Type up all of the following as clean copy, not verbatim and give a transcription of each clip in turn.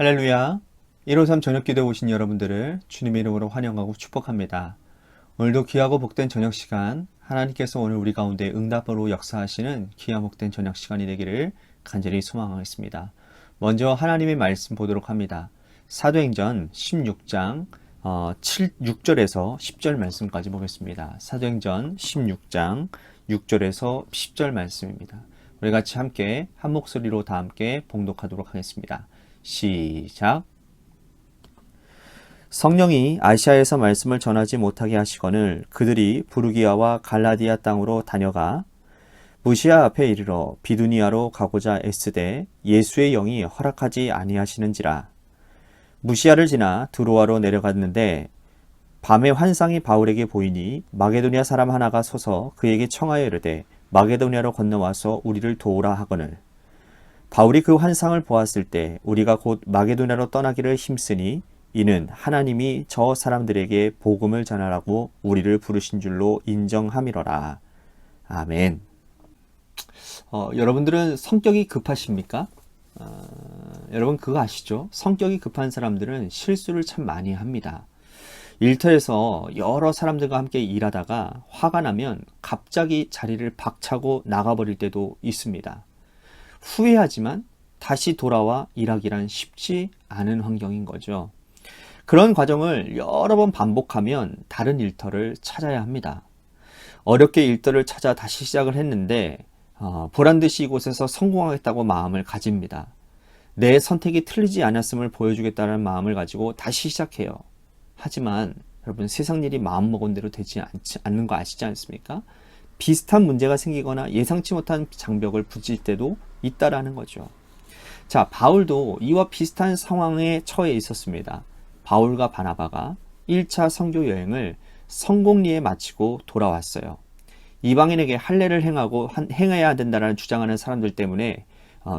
할렐루야. 153 저녁기도에 오신 여러분들을 주님의 이름으로 환영하고 축복합니다. 오늘도 귀하고 복된 저녁 시간, 하나님께서 오늘 우리 가운데 응답으로 역사하시는 귀하 복된 저녁 시간이 되기를 간절히 소망하겠습니다. 먼저 하나님의 말씀 보도록 합니다. 사도행전 16장 6절에서 10절 말씀까지 보겠습니다. 사도행전 16장 6절에서 10절 말씀입니다. 우리 같이 함께 한 목소리로 다 함께 봉독하도록 하겠습니다. 시작. 성령이 아시아에서 말씀을 전하지 못하게 하시거늘 그들이 부르기아와 갈라디아 땅으로 다녀가 무시아 앞에 이르러 비두니아로 가고자 애쓰되 예수의 영이 허락하지 아니하시는지라. 무시아를 지나 드로아로 내려갔는데 밤에 환상이 바울에게 보이니 마게도니아 사람 하나가 서서 그에게 청하여 이르되 마게도니아로 건너와서 우리를 도우라 하거늘 바울이 그 환상을 보았을 때 우리가 곧 마게도냐로 떠나기를 힘쓰니 이는 하나님이 저 사람들에게 복음을 전하라고 우리를 부르신 줄로 인정함이로라. 아멘. 여러분들은 성격이 급하십니까? 여러분 그거 아시죠? 성격이 급한 사람들은 실수를 참 많이 합니다. 일터에서 여러 사람들과 함께 일하다가 화가 나면 갑자기 자리를 박차고 나가버릴 때도 있습니다. 후회하지만 다시 돌아와 일하기란 쉽지 않은 환경인 거죠. 그런 과정을 여러 번 반복하면 다른 일터를 찾아야 합니다. 어렵게 일터를 찾아 다시 시작을 했는데 보란듯이 이곳에서 성공하겠다고 마음을 가집니다. 내 선택이 틀리지 않았음을 보여주겠다는 마음을 가지고 다시 시작해요. 하지만 여러분 세상 일이 마음먹은 대로 되지 않는 거 아시지 않습니까? 비슷한 문제가 생기거나 예상치 못한 장벽을 부딪힐 때도 있다라는 거죠. 자, 바울도 이와 비슷한 상황에 처해 있었습니다. 바울과 바나바가 1차 선교 여행을 성공리에 마치고 돌아왔어요. 이방인에게 할례를 행해야 된다는 주장하는 사람들 때문에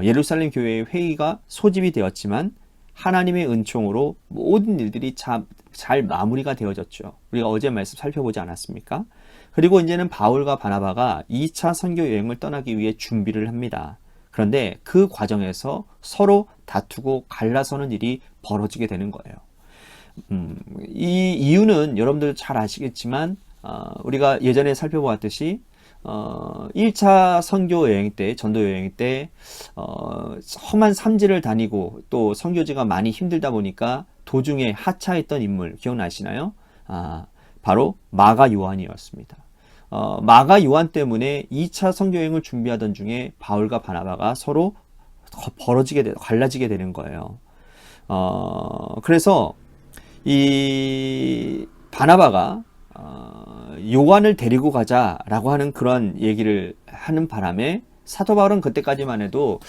예루살렘 교회의 회의가 소집이 되었지만 하나님의 은총으로 모든 일들이 잘 마무리가 되어졌죠. 우리가 어제 말씀 살펴보지 않았습니까? 그리고 이제는 바울과 바나바가 2차 선교 여행을 떠나기 위해 준비를 합니다. 그런데 그 과정에서 서로 다투고 갈라서는 일이 벌어지게 되는 거예요. 이 이유는 여러분들 잘 아시겠지만 우리가 예전에 살펴보았듯이 1차 선교 여행 때, 전도 여행 때 험한 산지를 다니고 또 선교지가 많이 힘들다 보니까 도중에 하차했던 인물 기억나시나요? 바로 마가 요한이었습니다. 마가 요한 때문에 2차 선교 여행을 준비하던 중에 바울과 바나바가 서로 갈라지게 되는 거예요. 그래서 이 바나바가 요한을 데리고 가자라고 하는 그런 얘기를 하는 바람에 사도 바울은 그때까지만 해도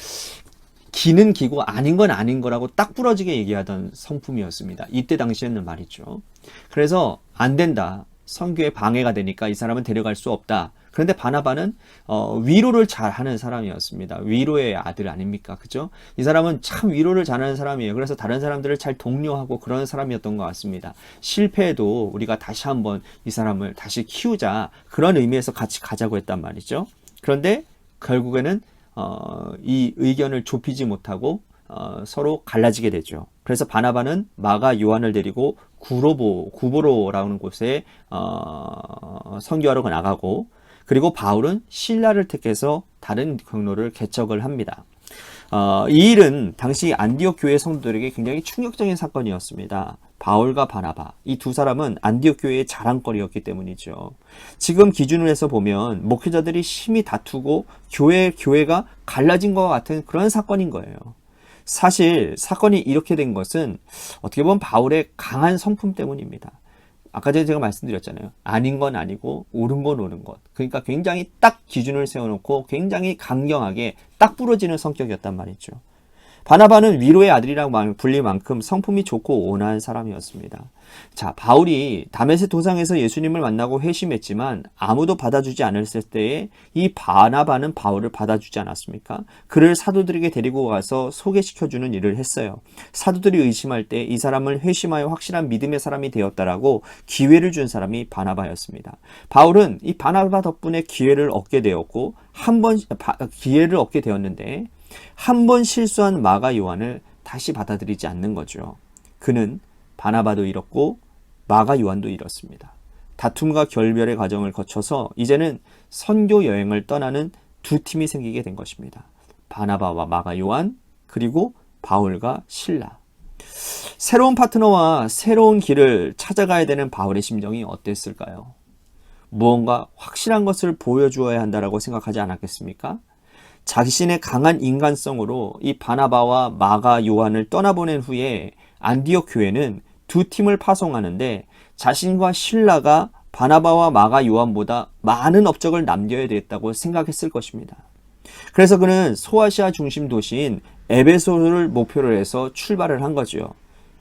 기는 기고 아닌 건 아닌 거라고 딱 부러지게 얘기하던 성품이었습니다. 이때 당시에는 말이죠. 그래서 안 된다. 선교에 방해가 되니까 이 사람은 데려갈 수 없다. 그런데 바나바는 위로를 잘하는 사람이었습니다. 위로의 아들 아닙니까? 그죠? 이 사람은 참 위로를 잘하는 사람이에요. 그래서 다른 사람들을 잘 독려하고 그런 사람이었던 것 같습니다. 실패해도 우리가 다시 한번 이 사람을 다시 키우자 그런 의미에서 같이 가자고 했단 말이죠. 그런데 결국에는 이 의견을 좁히지 못하고 서로 갈라지게 되죠. 그래서 바나바는 마가 요한을 데리고 구보로라는 곳에 선교하러 나가고 그리고 바울은 실라를 택해서 다른 경로를 개척을 합니다. 이 일은 당시 안디옥 교회 성도들에게 굉장히 충격적인 사건이었습니다. 바울과 바나바, 이 두 사람은 안디옥 교회의 자랑거리였기 때문이죠. 지금 기준으로 해서 보면 목회자들이 심히 다투고 교회가 갈라진 것 같은 그런 사건인 거예요. 사실 사건이 이렇게 된 것은 어떻게 보면 바울의 강한 성품 때문입니다. 아까 전에 제가 말씀드렸잖아요. 아닌 건 아니고 옳은 건 옳은 것. 그러니까 굉장히 딱 기준을 세워놓고 굉장히 강경하게 딱 부러지는 성격이었단 말이죠. 바나바는 위로의 아들이라고 불릴 만큼 성품이 좋고 온화한 사람이었습니다. 자, 바울이 다메섹 도상에서 예수님을 만나고 회심했지만 아무도 받아주지 않았을 때에 이 바나바는 바울을 받아주지 않았습니까? 그를 사도들에게 데리고 가서 소개시켜주는 일을 했어요. 사도들이 의심할 때 이 사람을 회심하여 확실한 믿음의 사람이 되었다라고 기회를 준 사람이 바나바였습니다. 바울은 이 바나바 덕분에 기회를 얻게 되었고 기회를 얻게 되었는데 한 번 실수한 마가 요한을 다시 받아들이지 않는 거죠. 그는 바나바도 잃었고 마가 요한도 잃었습니다. 다툼과 결별의 과정을 거쳐서 이제는 선교 여행을 떠나는 두 팀이 생기게 된 것입니다. 바나바와 마가 요한, 그리고 바울과 실라. 새로운 파트너와 새로운 길을 찾아가야 되는 바울의 심정이 어땠을까요? 무언가 확실한 것을 보여주어야 한다라고 생각하지 않았겠습니까? 자신의 강한 인간성으로 이 바나바와 마가 요한을 떠나보낸 후에 안디옥 교회는 두 팀을 파송하는데 자신과 실라가 바나바와 마가 요한보다 많은 업적을 남겨야 되겠다고 생각했을 것입니다. 그래서 그는 소아시아 중심 도시인 에베소를 목표로 해서 출발을 한 거죠.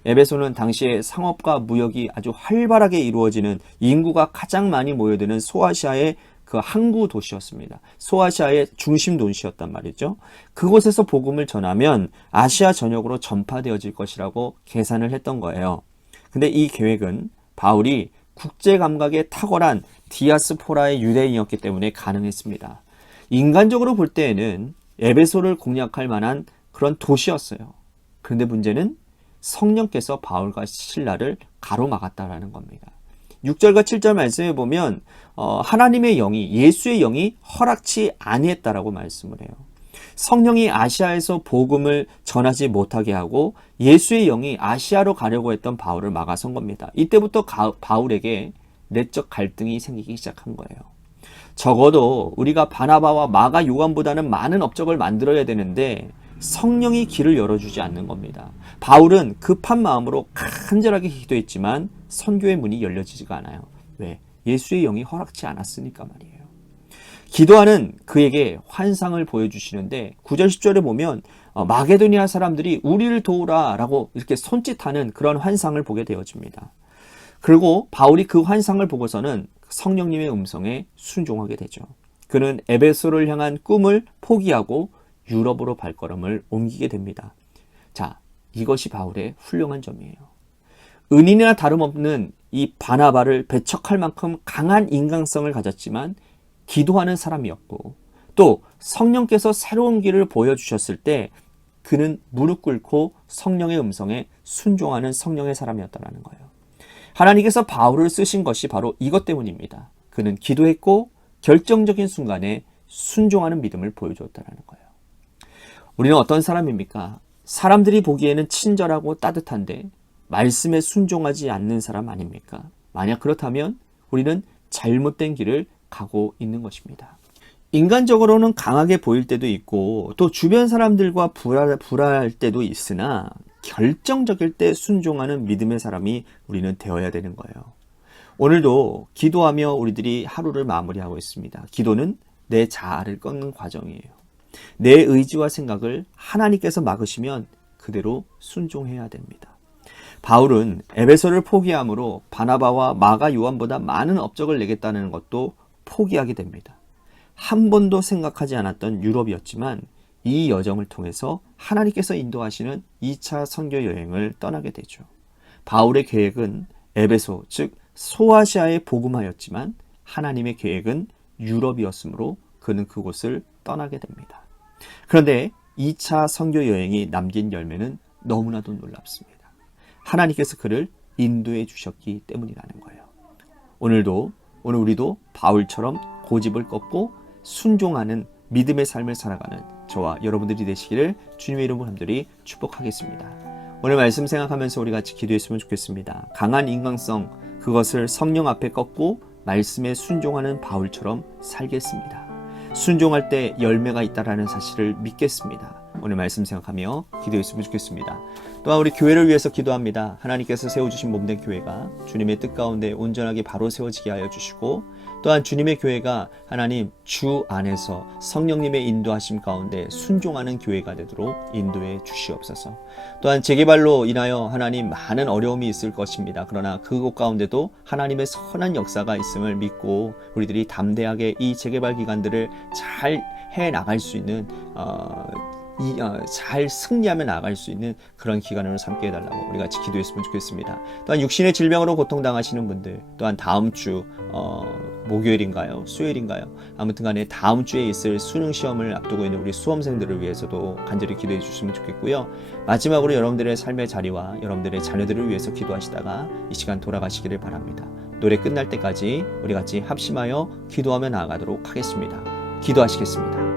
에베소는 당시에 상업과 무역이 아주 활발하게 이루어지는, 인구가 가장 많이 모여드는 소아시아의 그 항구 도시였습니다. 소아시아의 중심 도시였단 말이죠. 그곳에서 복음을 전하면 아시아 전역으로 전파되어질 것이라고 계산을 했던 거예요. 근데 이 계획은 바울이 국제 감각에 탁월한 디아스포라의 유대인이었기 때문에 가능했습니다. 인간적으로 볼 때에는 에베소를 공략할 만한 그런 도시였어요. 그런데 문제는 성령께서 바울과 실라를 가로막았다라는 겁니다. 6절과 7절 말씀에 보면 하나님의 영이, 예수의 영이 허락치 아니했다라고 말씀을 해요. 성령이 아시아에서 복음을 전하지 못하게 하고 예수의 영이 아시아로 가려고 했던 바울을 막아선 겁니다. 이때부터 바울에게 내적 갈등이 생기기 시작한 거예요. 적어도 우리가 바나바와 마가 요한보다는 많은 업적을 만들어야 되는데 성령이 길을 열어주지 않는 겁니다. 바울은 급한 마음으로 간절하게 기도했지만 선교의 문이 열려지지가 않아요. 왜? 예수의 영이 허락치 않았으니까 말이에요. 기도하는 그에게 환상을 보여주시는데 9절 10절에 보면 마게도니아 사람들이 우리를 도우라 라고 이렇게 손짓하는 그런 환상을 보게 되어집니다. 그리고 바울이 그 환상을 보고서는 성령님의 음성에 순종하게 되죠. 그는 에베소를 향한 꿈을 포기하고 유럽으로 발걸음을 옮기게 됩니다. 자, 이것이 바울의 훌륭한 점이에요. 은인이나 다름없는 이 바나바를 배척할 만큼 강한 인간성을 가졌지만 기도하는 사람이었고, 또 성령께서 새로운 길을 보여주셨을 때 그는 무릎 꿇고 성령의 음성에 순종하는 성령의 사람이었다는 거예요. 하나님께서 바울을 쓰신 것이 바로 이것 때문입니다. 그는 기도했고 결정적인 순간에 순종하는 믿음을 보여주었다는 거예요. 우리는 어떤 사람입니까? 사람들이 보기에는 친절하고 따뜻한데 말씀에 순종하지 않는 사람 아닙니까? 만약 그렇다면 우리는 잘못된 길을 가고 있는 것입니다. 인간적으로는 강하게 보일 때도 있고 또 주변 사람들과 불화할 때도 있으나 결정적일 때 순종하는 믿음의 사람이 우리는 되어야 되는 거예요. 오늘도 기도하며 우리들이 하루를 마무리하고 있습니다. 기도는 내 자아를 꺾는 과정이에요. 내 의지와 생각을 하나님께서 막으시면 그대로 순종해야 됩니다. 바울은 에베소를 포기함으로 바나바와 마가 요한보다 많은 업적을 내겠다는 것도 포기하게 됩니다. 한 번도 생각하지 않았던 유럽이었지만 이 여정을 통해서 하나님께서 인도하시는 2차 선교 여행을 떠나게 되죠. 바울의 계획은 에베소, 즉 소아시아에 복음하였지만 하나님의 계획은 유럽이었으므로 그는 그곳을 떠나게 됩니다. 그런데 2차 선교 여행이 남긴 열매는 너무나도 놀랍습니다. 하나님께서 그를 인도해 주셨기 때문이라는 거예요. 오늘 우리도 바울처럼 고집을 꺾고 순종하는 믿음의 삶을 살아가는 저와 여러분들이 되시기를 주님의 이름으로 간절히 축복하겠습니다. 오늘 말씀 생각하면서 우리 같이 기도했으면 좋겠습니다. 강한 인간성, 그것을 성령 앞에 꺾고 말씀에 순종하는 바울처럼 살겠습니다. 순종할 때 열매가 있다라는 사실을 믿겠습니다. 오늘 말씀 생각하며 기도했으면 좋겠습니다. 또한 우리 교회를 위해서 기도합니다. 하나님께서 세워주신 몸된 교회가 주님의 뜻 가운데 온전하게 바로 세워지게 하여 주시고, 또한 주님의 교회가 하나님 주 안에서 성령님의 인도하심 가운데 순종하는 교회가 되도록 인도해 주시옵소서. 또한 재개발로 인하여 하나님 많은 어려움이 있을 것입니다. 그러나 그곳 가운데도 하나님의 선한 역사가 있음을 믿고 우리들이 담대하게 이 재개발 기간들을 잘 해 나갈 수 있는 잘 승리하며 나아갈 수 있는 그런 기간으로 삼게 해달라고 우리 같이 기도했으면 좋겠습니다. 또한 육신의 질병으로 고통당하시는 분들, 또한 다음 주 목요일인가요? 수요일인가요? 아무튼 간에 다음 주에 있을 수능 시험을 앞두고 있는 우리 수험생들을 위해서도 간절히 기도해 주셨으면 좋겠고요. 마지막으로 여러분들의 삶의 자리와 여러분들의 자녀들을 위해서 기도하시다가 이 시간 돌아가시기를 바랍니다. 노래 끝날 때까지 우리 같이 합심하여 기도하며 나아가도록 하겠습니다. 기도하시겠습니다.